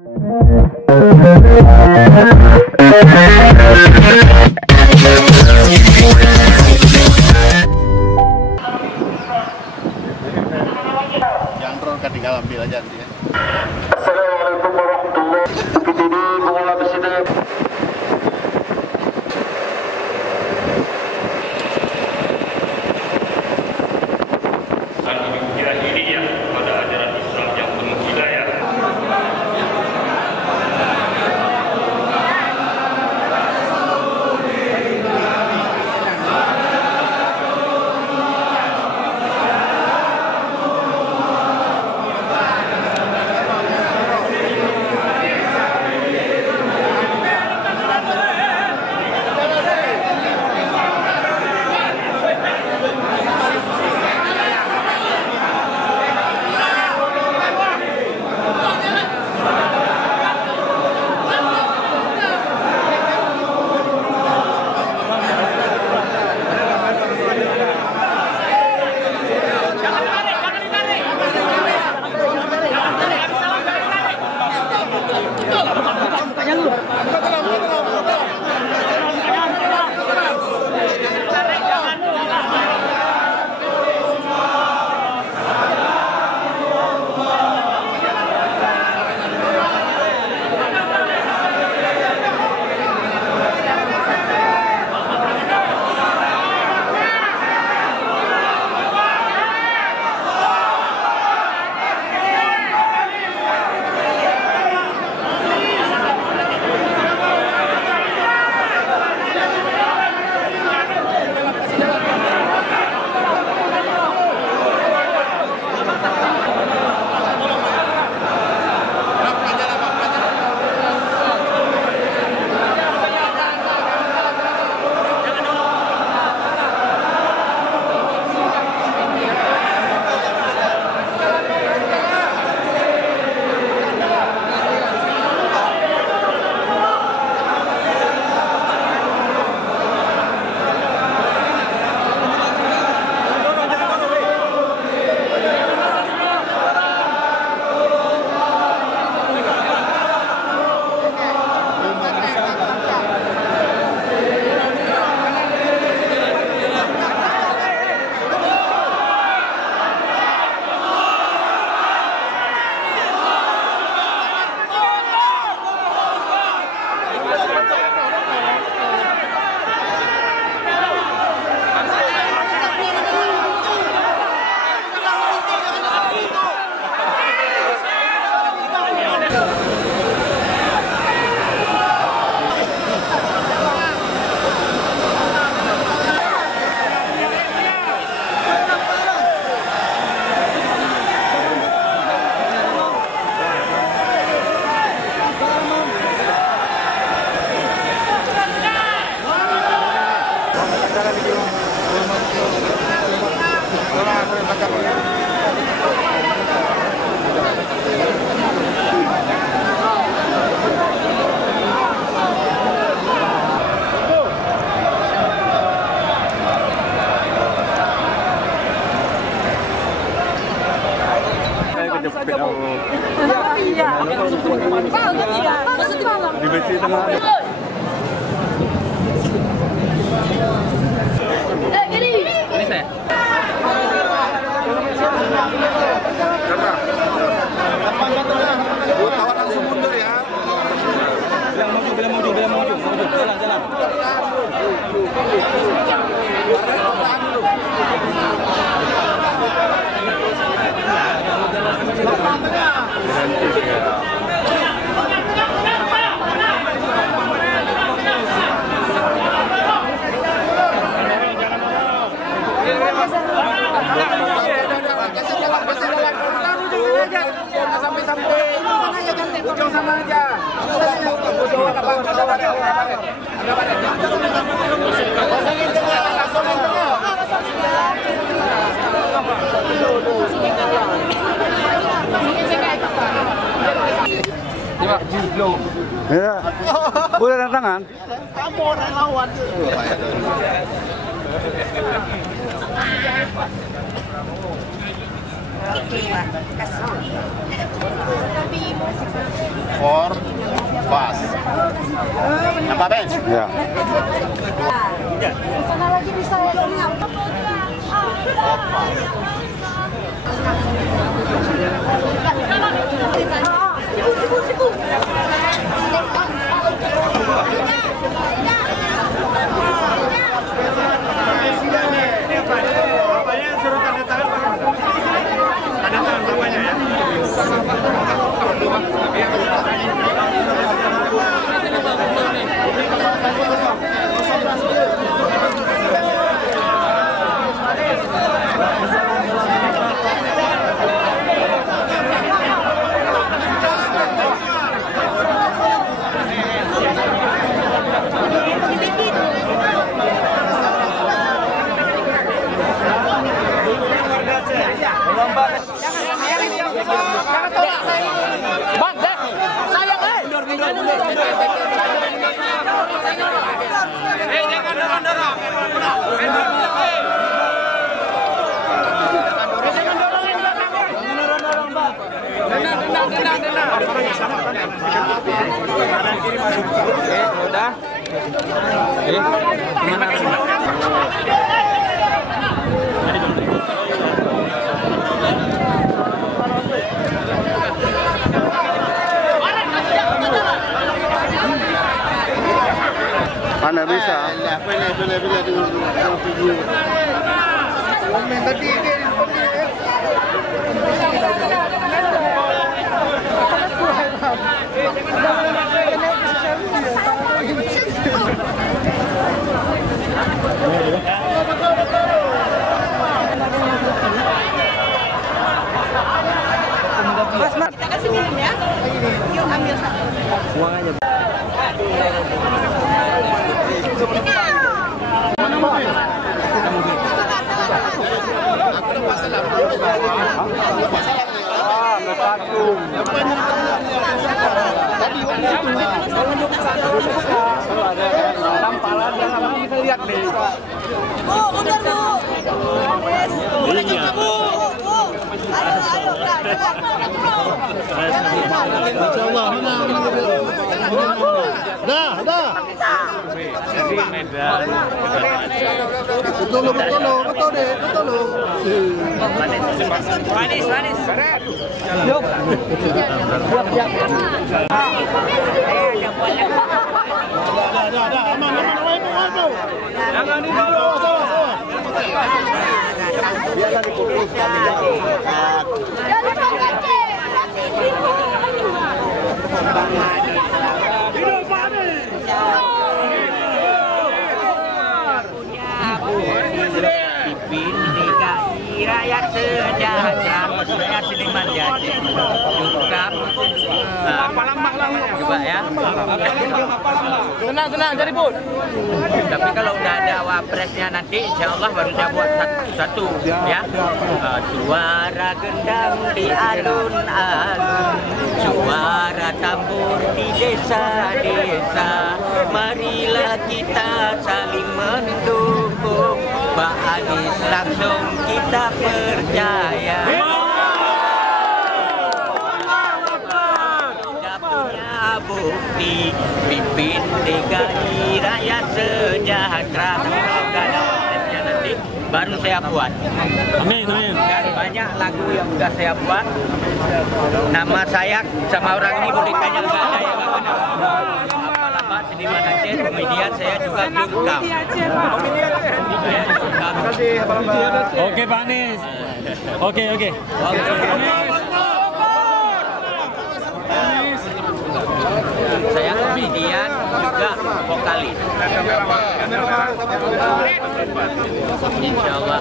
Yang drone kan tinggal ambil aja nanti ya. Assalamualaikum warahmatullahi wabarakatuh. Di besi tengah. Ini saya. Kawan langsung mundur ya. Bilang maju. Jalan. Ya, boleh ada tangan? Kamu orang lawan. Tapi for bus. Nampak Ben? Ya. Sana lagi bisa ya. Bapaknya suruh tanda tangan, tanda tangan bapaknya ya. Udah. Mana bisa? Boleh dengan video. Kita kasih minum ya. Yuk ambil satu. Buang aja. Dah. Betul deh. Manis. Aman. Jangan di bawah. Biasa dikukus. Hidup Panis. Pimpin DKI rakyat sejahtera, rakyat Seniman Jati. Coba ya. Tenang, jadi pun. Tapi kalau udah ada wapresnya nanti, insya Allah baru saya buat satu ya. Suara gendang di alun-alun, suara tambur di desa-desa. Marilah kita saling mendukung, Pak Anies langsung kita percaya. Tidak punya bukti, pimpin DKI rakyat sejahtera. Kalau udah ada wapresnya nanti, baru saya buat. Amin. Dan banyak lagu yang sudah saya buat. Nama saya sama orang ini boleh tanya, nggak ada yang nggak kenal. Lama-lama seniman Aceh, komedian saya juga jurkam. Oke, Pak Anies. Oke. Saya komedian juga vokalis. Insya Allah.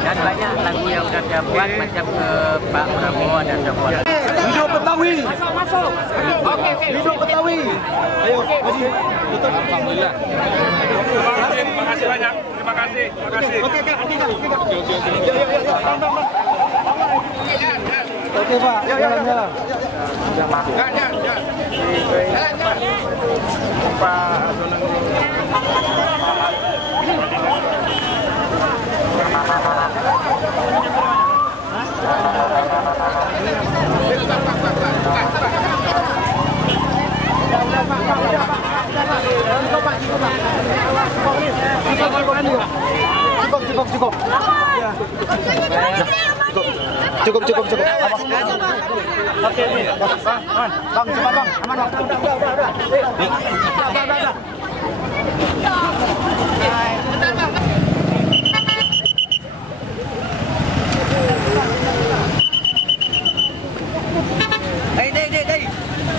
Dan banyak lagu yang sudah saya buat macam Pak Prabowo dan Jokowi. Hidup Betawi. Hidup Betawi. Ayo, Haji. Tutup. Alhamdulillah. Terima kasih banyak. Terima kasih. Oke, Pak. Jalan. Pak. Cukup. Cukup. Oke, Bang, cepat Bang. Aman Bang. Udah.